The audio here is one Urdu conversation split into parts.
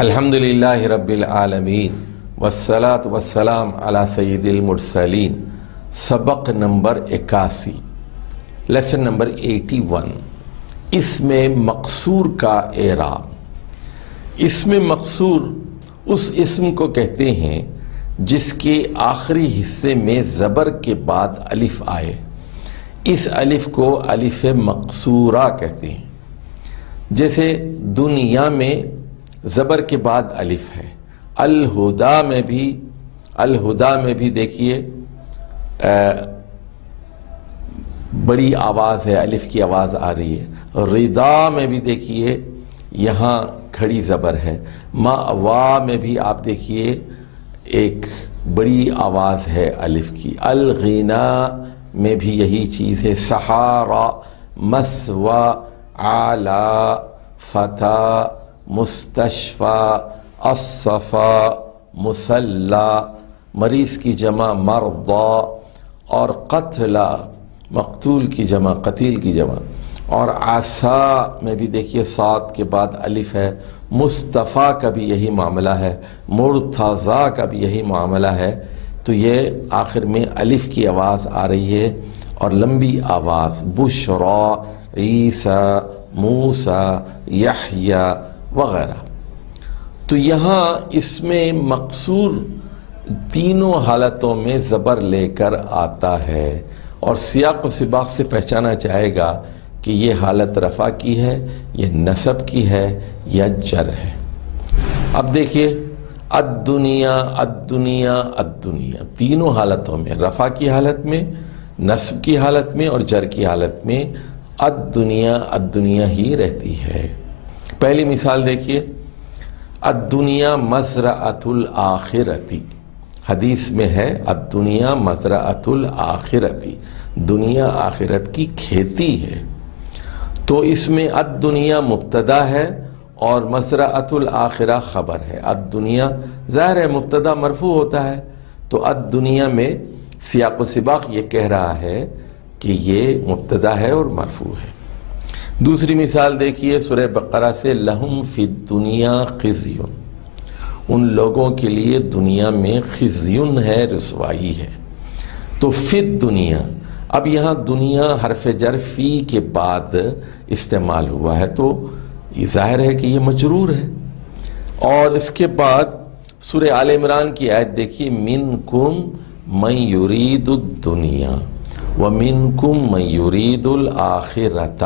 الحمدللہ رب العالمین والصلاة والسلام علی سید المرسلین۔ سبق نمبر 81، لیسن نمبر 81، اسم مقصور کا اعراب۔ اسم مقصور اس اسم کو کہتے ہیں جس کے آخری حصے میں زبر کے بعد الف آئے۔ اس الف کو الف مقصورہ کہتے ہیں۔ جیسے دنیا میں زبر کے بعد الف ہے، الہدا میں بھی دیکھیے بڑی آواز ہے، الف کی آواز آ رہی ہے۔ رضا میں بھی دیکھیے یہاں کھڑی زبر ہے۔ مأوا میں بھی آپ دیکھیے ایک بڑی آواز ہے الف کی۔ الغنا میں بھی یہی چیز ہے۔ سحارا، مسوا، علا، فتح، مستشفى، الصفا، مسلح، مریض کی جمع مرضى، اور قتلہ مقتول کی جمع قتیل کی جمع۔ اور عصا میں بھی دیکھیے صاد کے بعد الف ہے۔ مصطفیٰ کا بھی یہی معاملہ ہے، مرتضیٰ کا بھی یہی معاملہ ہے۔ تو یہ آخر میں الف کی آواز آ رہی ہے اور لمبی آواز۔ بشریٰ، عیسیٰ، موسیٰ، یحییٰ وغیرہ۔ تو یہاں اس میں مقصور تینوں حالتوں میں زبر لے کر آتا ہے، اور سیاق و سباق سے پہچانا جائے گا کہ یہ حالت رفع کی ہے، یہ نصب کی ہے، یا جر ہے۔ اب دیکھیے الدنیا، الدنیا، الدنیا، تینوں حالتوں میں، رفع کی حالت میں، نصب کی حالت میں اور جر کی حالت میں الدنیا الدنیا ہی رہتی ہے۔ پہلی مثال دیکھیے، الدنیا مزرعۃ الآخرۃ۔ حدیث میں ہے الدنیا مزرعۃ الآخرۃ، دنیا آخرت کی کھیتی ہے۔ تو اس میں الدنیا مبتدا ہے اور مزرعۃ الآخرہ خبر ہے۔ الدنیا ظاہر ہے مبتدا مرفوع ہوتا ہے، تو الدنیا میں سیاق و سباق یہ کہہ رہا ہے کہ یہ مبتدا ہے اور مرفوع ہے۔ دوسری مثال دیکھیے سورہ بقرہ سے، لہم فی الدنیا خزی، ان لوگوں کے لیے دنیا میں خزی ہے، رسوائی ہے۔ تو فی الدنیا، اب یہاں دنیا حرف جر فی کے بعد استعمال ہوا ہے، تو یہ ظاہر ہے کہ یہ مجرور ہے۔ اور اس کے بعد سورہ آل عمران کی آیت دیکھیے، منکم من یرید الدنیا ومنکم من یرید الآخرۃ،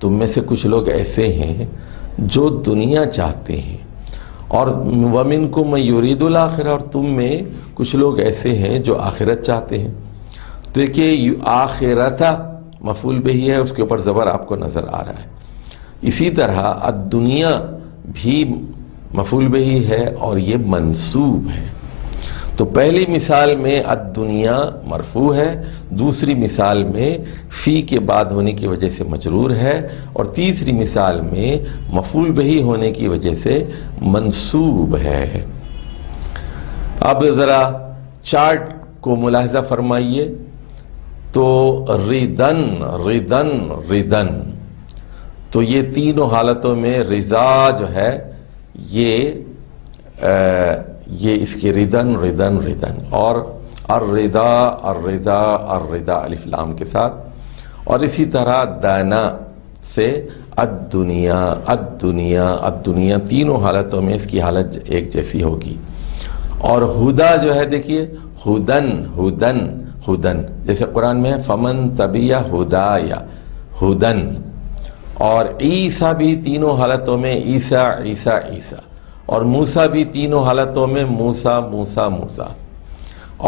تم میں سے کچھ لوگ ایسے ہیں جو دنیا چاہتے ہیں، اور وَمِنْكُمْ مَن يُرِيدُ الْآخِرَةَ، اور تم میں کچھ لوگ ایسے ہیں جو آخرت چاہتے ہیں۔ تو دیکھیے آخرت مفعول بہ ہے، اس کے اوپر زبر آپ کو نظر آ رہا ہے۔ اسی طرح الدنیا بھی مفعول بہ ہے اور یہ منصوب ہے۔ تو پہلی مثال میں الدنیا مرفوع ہے، دوسری مثال میں فی کے بعد ہونے کی وجہ سے مجرور ہے، اور تیسری مثال میں مفعول بہ ہونے کی وجہ سے منصوب ہے۔ اب ذرا چارٹ کو ملاحظہ فرمائیے، تو ردن ردن ردن، تو یہ تینوں حالتوں میں رضا جو ہے یہ اس کے ردن ردن ردن، اور الرضا الرضا الرضا الف لام کے ساتھ، اور اسی طرح دانا سے الدنیا الدنیا الدنیا، تینوں حالتوں میں اس کی حالت ایک جیسی ہوگی۔ اور ہدا جو ہے دیکھیے، ہدن ہدن ہدن، جیسے قرآن میں ہے فمن تبع ہدایا، ہدن۔ اور عیسیٰ بھی تینوں حالتوں میں عیسیٰ عیسیٰ عیسیٰ، اور موسیٰ بھی تینوں حالتوں میں موسیٰ موسیٰ موسیٰ،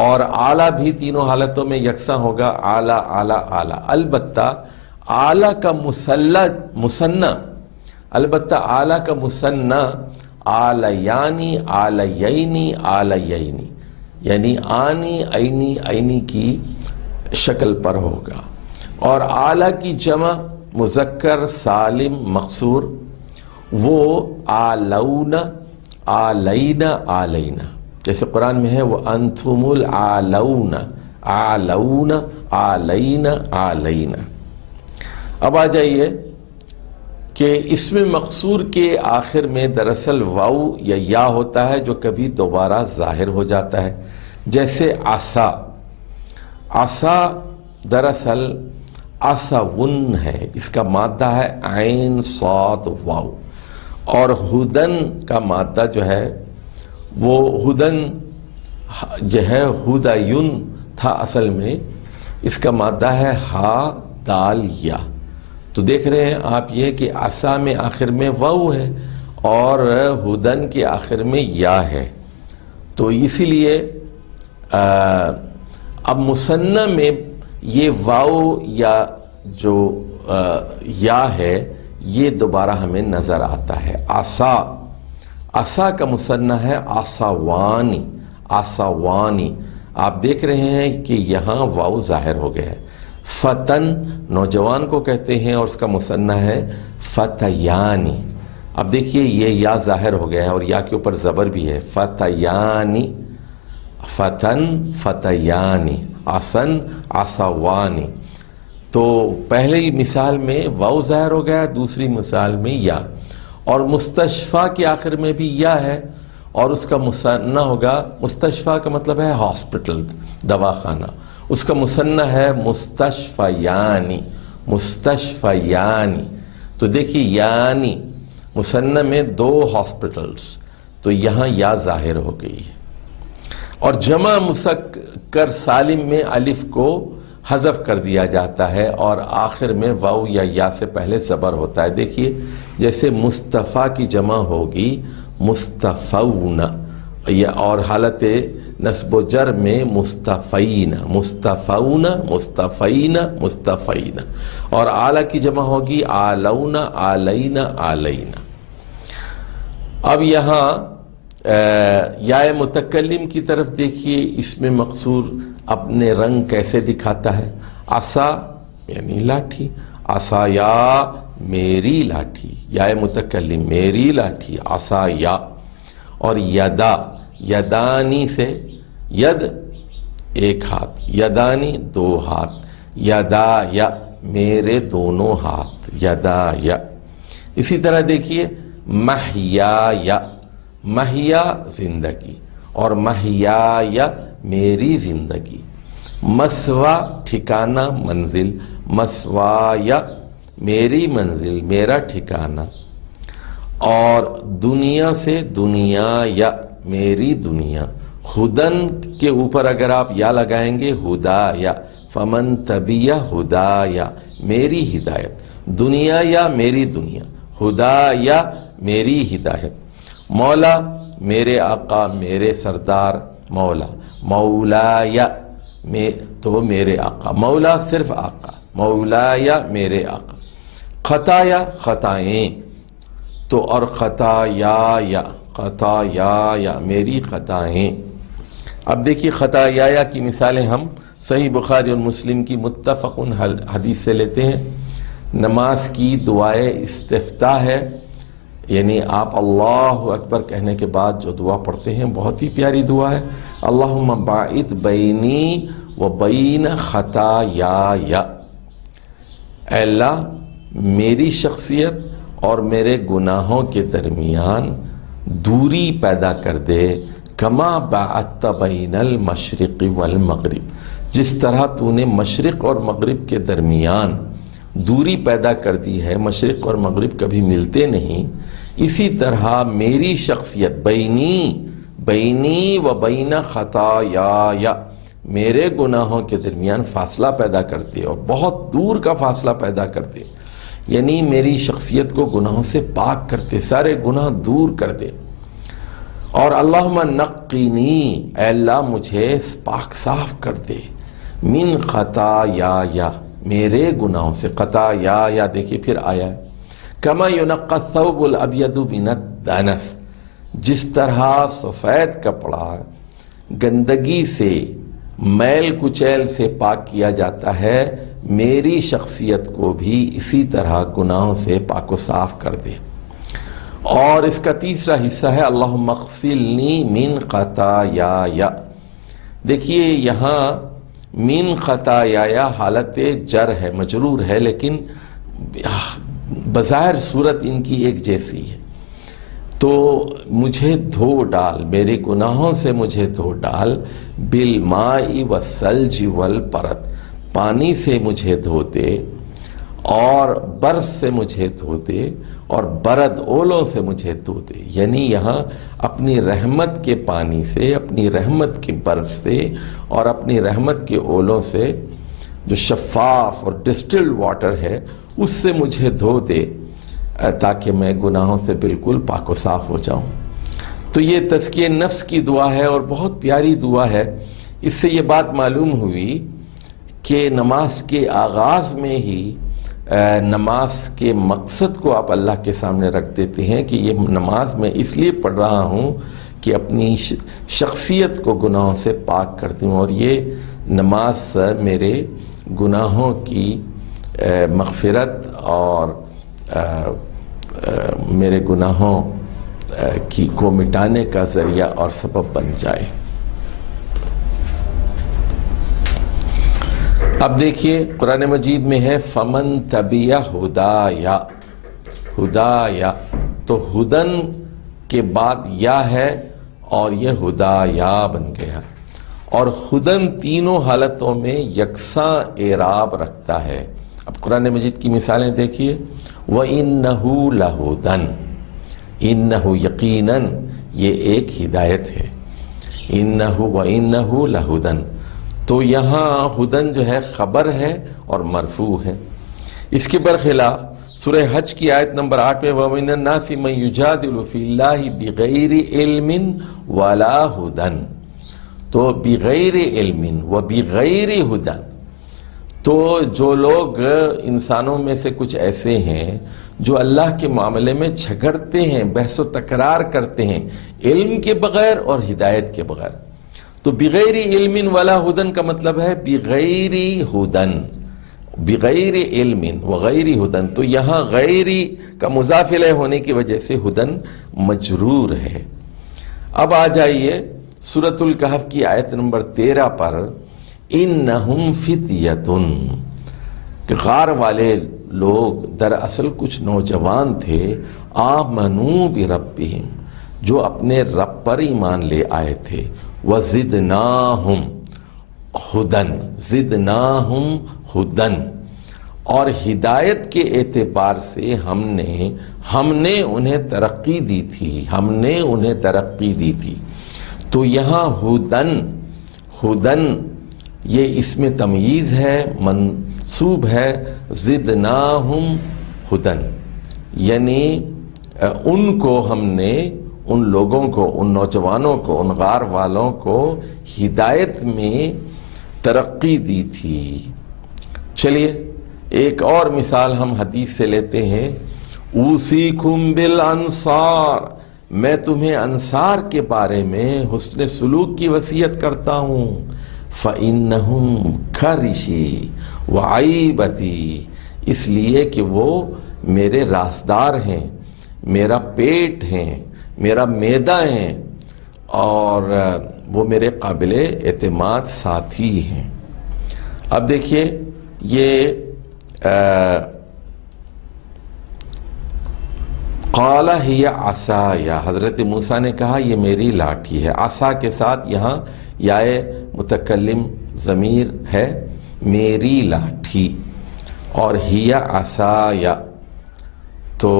اور اعلیٰ بھی تینوں حالتوں میں یکساں ہوگا اعلیٰ اعلیٰ اعلیٰ۔ البتہ اعلیٰ کا مثنیٰ، البتہ اعلیٰ کا مثنیٰ اعلیانی اعلیینی اعلیینی، یعنی آنی عینی عینی کی شکل پر ہوگا۔ اور اعلیٰ کی جمع مذکر سالم مقصور، وہ آلون آلین آلین، جیسے قرآن میں ہے وہ انتم العالون آلون آلین آلین۔ اب آ جائیے کہ اسم مقصور کے آخر میں دراصل واو یا یا ہوتا ہے جو کبھی دوبارہ ظاہر ہو جاتا ہے، جیسے عصا. عصا دراصل عصون ہے، اس کا مادہ ہے عین صاد واو، اور ہدن کا مادہ جو ہے وہ ہدن جو ہے ہدایون تھا اصل میں، اس کا مادہ ہے ہا دال یا. تو دیکھ رہے ہیں آپ یہ کہ عصا میں آخر میں واو ہے اور ہدن کے آخر میں یا ہے. تو اسی لیے اب مثنیٰ میں یہ واو یا جو یا ہے یہ دوبارہ ہمیں نظر آتا ہے. عصا، عصا کا مثنیٰ ہے عصوانی، عصوانی. آپ دیکھ رہے ہیں کہ یہاں واو ظاہر ہو گیا ہے. فتن نوجوان کو کہتے ہیں اور اس کا مثنیٰ ہے فتیانی. اب دیکھیے یہ یا ظاہر ہو گیا ہے اور یا کے اوپر زبر بھی ہے. فتیانی، فتن فتیانی، عصن عصوانی. تو پہلی مثال میں واو ظاہر ہو گیا، دوسری مثال میں یا. اور مستشفیٰ کے آخر میں بھی یا ہے اور اس کا مثنیٰ ہوگا، مستشفیٰ کا مطلب ہے ہاسپٹل، دواخانہ، اس کا مثنیٰ ہے مستشفیانی، مستشفیانی. تو دیکھیے یعنی مثنیٰ میں دو ہاسپٹلز، تو یہاں یا ظاہر ہو گئی ہے. اور جمع مذکر سالم میں الف کو حذف کر دیا جاتا ہے اور آخر میں واو یا سے پہلے زبر ہوتا ہے. دیکھیے جیسے مصطفیٰ کی جمع ہوگی مصطفون، اور حالت نصب و جر میں مصطفین، مصطفون، مصطفین، مصطفین. اور اعلیٰ کی جمع ہوگی آلون، آلین، آلین. اب یہاں یا متکلم کی طرف دیکھیے، اس میں مقصور اپنے رنگ کیسے دکھاتا ہے. عصا یعنی لاٹھی، عصا یا میری لاٹھی، یا متکلم میری لاٹھی، عصا یا. اور یدا، یدانی سے ید ایک ہاتھ، یدانی دو ہاتھ، یدا یا میرے دونوں ہاتھ، یدا یا. اسی طرح دیکھیے محیا یا، محیا زندگی اور محیا یا میری زندگی. مسوا ٹھکانہ منزل، مسوا یا میری منزل میرا ٹھکانہ. اور دنیا سے دنیا یا میری دنیا. ہدن کے اوپر اگر آپ یا لگائیں گے ہدا یا، فمن تبیہ ہدا یا میری ہدایت. دنیا یا میری دنیا، ہدا یا میری ہدایت. مولا میرے آقا، میرے سردار، مولا. مولا یا تو میرے آقا، مولا صرف آقا، مولا یا میرے آقا. خطا یا خطائیں، تو اور خطا یا خطا یا میری خطائیں. اب دیکھیے خطا یا کی مثالیں ہم صحیح بخاری اور مسلم کی متفقن حدیث سے لیتے ہیں. نماز کی دعائے استفتاح ہے، یعنی آپ اللہ اکبر کہنے کے بعد جو دعا پڑھتے ہیں بہت ہی پیاری دعا ہے. اللہم باعث بینی و بین خطایا. اے اللہ میری شخصیت اور میرے گناہوں کے درمیان دوری پیدا کر دے. کما باعثت بین المشرق والمغرب، جس طرح تو نے مشرق اور مغرب کے درمیان دوری پیدا کر دی ہے، مشرق اور مغرب کبھی ملتے نہیں، اسی طرح میری شخصیت بینی و بین خطایا، میرے گناہوں کے درمیان فاصلہ پیدا کرتے اور بہت دور کا فاصلہ پیدا کرتے. یعنی میری شخصیت کو گناہوں سے پاک کرتے، سارے گناہ دور کر دے. اور اللہم نقینی، اے اللہ مجھے پاک صاف کر دے. من خطایا، میرے گناہوں سے. خطایا دیکھیے پھر آیا ہے کما ینقی الثوب الابیض من الدنس، جس طرح سفید کپڑا گندگی سے، میل کچیل سے پاک کیا جاتا ہے، میری شخصیت کو بھی اسی طرح گناہوں سے پاک و صاف کر دے. اور اس کا تیسرا حصہ ہے اللہم اغسلنی من خطایا. دیکھیے یہاں من خطایا حالت جر ہے، مجرور ہے، لیکن بظاہر صورت ان کی ایک جیسی ہے، تو مجھے دھو ڈال، میرے گناہوں سے مجھے دھو ڈال، بالماء والثلج والبرد، پانی سے مجھے دھو دے اور برف سے مجھے دھو دے اور برد اولوں سے مجھے دھو دے۔ یعنی یہاں اپنی رحمت کے پانی سے، اپنی رحمت کے برف سے اور اپنی رحمت کے اولوں سے، جو شفاف اور ڈسٹلڈ واٹر ہے، اس سے مجھے دھو دے تاکہ میں گناہوں سے بالکل پاک و صاف ہو جاؤں۔ تو یہ تزکیہ نفس کی دعا ہے اور بہت پیاری دعا ہے۔ اس سے یہ بات معلوم ہوئی کہ نماز کے آغاز میں ہی نماز کے مقصد کو آپ اللہ کے سامنے رکھ دیتے ہیں کہ یہ نماز میں اس لیے پڑھ رہا ہوں کہ اپنی شخصیت کو گناہوں سے پاک کر دوں، اور یہ نماز میرے گناہوں کی مغفرت اور میرے گناہوں کو مٹانے کا ذریعہ اور سبب بن جائے۔ اب دیکھیے قرآن مجید میں ہے فمن تبع ہدایا، ہدایا، تو ہدن کے بعد یا ہے اور یہ ہدایا بن گیا، اور ہدن تینوں حالتوں میں یکساں اعراب رکھتا ہے۔ اب قرآن مجید کی مثالیں دیکھیے، وَإِنَّهُ لَهُدًى، اِنَّهُ یقیناً یہ ایک ہدایت ہے، وَإِنَّهُ لَهُدًى، تو یہاں ہدن جو ہے خبر ہے اور مرفوع ہے۔ اس کے برخلاف سورہ حج کی آیت نمبر 8 میں وَمِنَ النَّاسِ مَن يُجَادِلُ فِي اللَّهِ بِغَيْرِ عِلْمٍ وَلَا هُدًى، تو بغیر علم و بغیر ہدى، تو جو لوگ انسانوں میں سے کچھ ایسے ہیں جو اللہ کے معاملے میں جھگڑتے ہیں، بحث و تکرار کرتے ہیں علم کے بغیر اور ہدایت کے بغیر، تو بغیر علم ولا ہدن کا مطلب ہے بغیر ہدن، بغیر علم وغیر ہدن، تو یہاں غیری کا مضاف الیہ ہونے کی وجہ سے ہدن مجرور ہے۔ اب آ جائیے سورۃ الکہف کی آیت نمبر 13 پر، انہم فتیتن، کہ غار والے لوگ دراصل کچھ نوجوان تھے، آمنوا بربہم، جو اپنے رب پر ایمان لے آئے تھے، وزدناہم ہدن، زدناہم ہدن، اور ہدایت کے اعتبار سے ہم نے انہیں ترقی دی تھی، ہم نے انہیں ترقی دی تھی۔ تو یہاں ہدن یہ اسم تمییز ہے، منصوب ہے، زدناہم ہدن، یعنی ان کو ہم نے، ان لوگوں کو، ان نوجوانوں کو، ان غار والوں کو ہدایت میں ترقی دی تھی۔ چلیے ایک اور مثال ہم حدیث سے لیتے ہیں، اوصیکم بالانصار، میں تمہیں انصار کے بارے میں حسن سلوک کی وصیت کرتا ہوں، فَإِنَّهُمْ خَرِشِي وَعَيْبَتِي، اس لیے کہ وہ میرے رازدار ہیں، میرا پیٹ ہیں، میرا معدہ ہیں، اور وہ میرے قابل اعتماد ساتھی ہیں۔ اب دیکھیے یہ قال ہی عصای، حضرت موسیٰ نے کہا یہ میری لاٹھی ہے، عصا کے ساتھ یہاں یائے متکلم ضمیر ہے، میری لاٹھی، اور ہی عصای، تو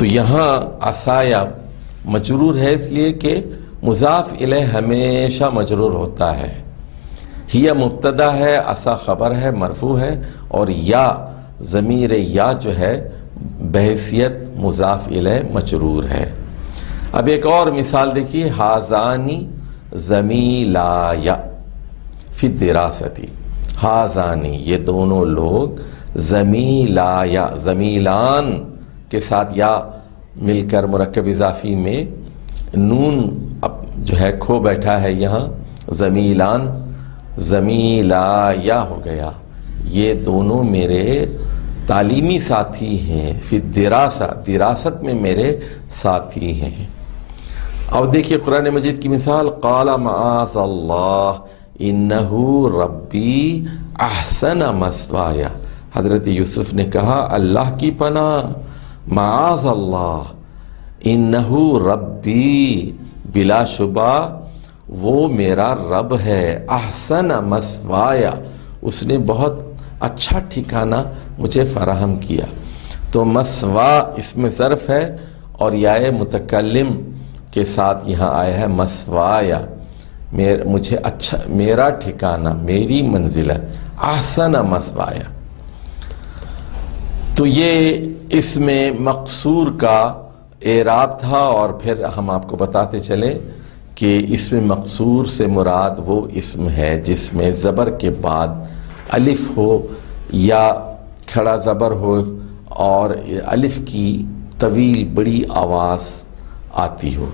یہاں عصای مجرور ہے اس لیے کہ مضاف الیہ ہمیشہ مجرور ہوتا ہے، ہی مبتدا ہے، عصا خبر ہے، مرفوع ہے، اور یا ضمیر یا جو ہے بحیثیت مضاف الیہ مجرور ہے۔ اب ایک اور مثال دیکھیے، ہازانی زمیلایا فی الدراستی، ہازانی یہ دونوں لوگ، زمیلایا زمیلان کے ساتھ یا مل کر مرکب اضافی میں نون اب جو ہے کھو بیٹھا ہے، یہاں زمیلان زمیلایا ہو گیا، یہ دونوں میرے تعلیمی ساتھی ہیں، فی الدراسہ، دراست میں میرے ساتھی ہیں۔ اب دیکھیے قرآن مجید کی مثال، قال معاذ اللہ انہ ربی احسن مثوایا، حضرت یوسف نے کہا اللہ کی پناہ، معاذ اللہ، انہو ربی، بلا شبہ وہ میرا رب ہے، احسن مثوایا، اس نے بہت اچھا ٹھکانہ مجھے فراہم کیا۔ تو مثوا اس میں ظرف ہے اور یائے متکلم کے ساتھ یہاں آیا ہے مثوایا، مجھے اچھا، میرا ٹھکانہ، میری منزلت، احسن مثوایا۔ تو یہ اس میں مقصور کا اعراب تھا، اور پھر ہم آپ کو بتاتے چلے کہ اس میں مقصور سے مراد وہ اسم ہے جس میں زبر کے بعد الف ہو یا کھڑا زبر ہو اور الف کی طویل بڑی آواز آتی ہو۔